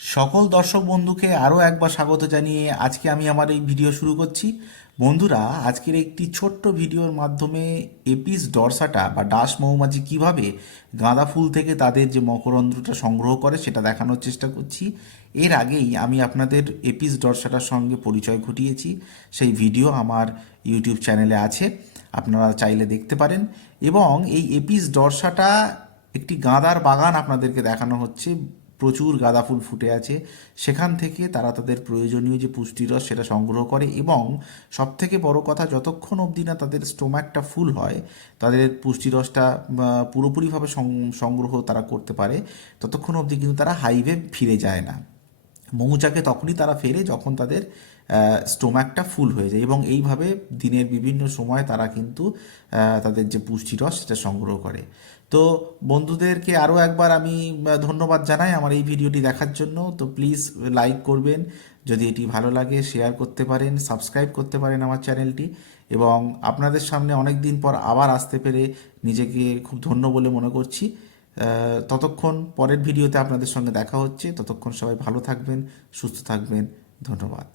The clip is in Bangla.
সকল দর্শক বন্ধুকে আরও একবার স্বাগত জানিয়ে আজকে আমি আমার এই ভিডিও শুরু করছি। বন্ধুরা, আজকের একটি ছোট্ট ভিডিওর মাধ্যমে এপিস ডরসাটা বা ডাস মৌমাছি কিভাবে গাঁদা ফুল থেকে তাদের যে মকরন্ধ্রটা সংগ্রহ করে সেটা দেখানোর চেষ্টা করছি। এর আগেই আমি আপনাদের এপিস ডরসাটার সঙ্গে পরিচয় ঘটিয়েছি, সেই ভিডিও আমার ইউটিউব চ্যানেলে আছে, আপনারা চাইলে দেখতে পারেন। এবং এই এপিস ডরসাটা একটি গাঁদার বাগান আপনাদেরকে দেখানো হচ্ছে, প্রচুর গাঁদা ফুল ফুটে আছে, সেখান থেকে তারা তাদের প্রয়োজনীয় যে পুষ্টিরস সেটা সংগ্রহ করে। এবং সবথেকে বড় কথা, যতক্ষণ অবধি না তাদের স্টোমাকটা ফুল হয়, তাদের পুষ্টিরসটা পুরোপুরিভাবে সংগ্রহ তারা করতে পারে, ততক্ষণ অবধি কিন্তু তারা হাইভে ফিরে যায় না। মৌচাকে তখনই তারা ফেরে যখন তাদের স্টোমাকটা ফুল হয়ে যায়, এবং এইভাবে দিনের বিভিন্ন সময় তারা কিন্তু তাদের যে পুষ্টিরস সেটা সংগ্রহ করে। তো বন্ধুদেরকে আরও একবার আমি ধন্যবাদ জানাই আমার এই ভিডিওটি দেখার জন্য। তো প্লিজ লাইক করবেন, যদি এটি ভালো লাগে শেয়ার করতে পারেন, সাবস্ক্রাইব করতে পারেন আমার চ্যানেলটি। এবং আপনাদের সামনে অনেক দিন পর আবার আসতে পেরে নিজেকে খুব ধন্য বলে মনে করছি। ততক্ষণ পরের ভিডিওতে আপনাদের সঙ্গে দেখা হচ্ছে, ততক্ষণ সবাই ভালো থাকবেন, সুস্থ থাকবেন। ধন্যবাদ।